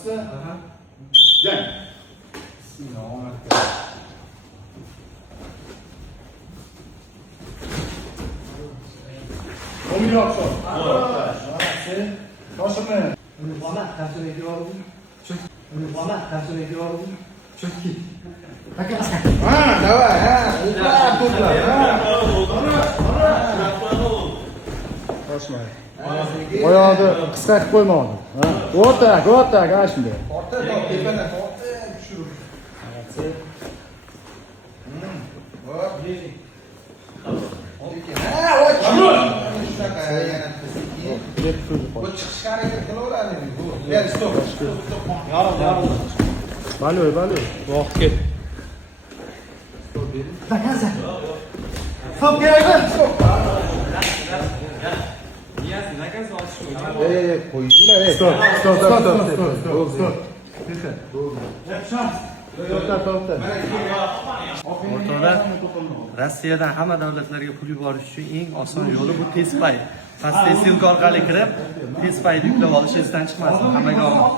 Ortası. Gel. Omri yapsın. Başımı. Bana karşı renkli var mı? Çok. Bana karşı renkli var mı? Çok iyi. Ha, давай, ha. Topla. Toshmaydi. Oyoqni qisqa qilib qo'ymoqdi. O'rta, ana shunday. Orta tepadan orta tushirib. Ha, voy. Shunaqa yana bu chiqishga harakat qilaveradi bu. Ya, stop. Yarim. Baloy. Vaqt ket. Stop kerakmi? Stop. Qo'yinglar. Stop. O'rtoqlar, Rossiyadan hamma davlatlarga pul yuborish uchun eng oson yo'li bu TESPay. Pastda silka orqali kirib, TESPayni yuklab olish esdan chiqmasin, hammaga omad.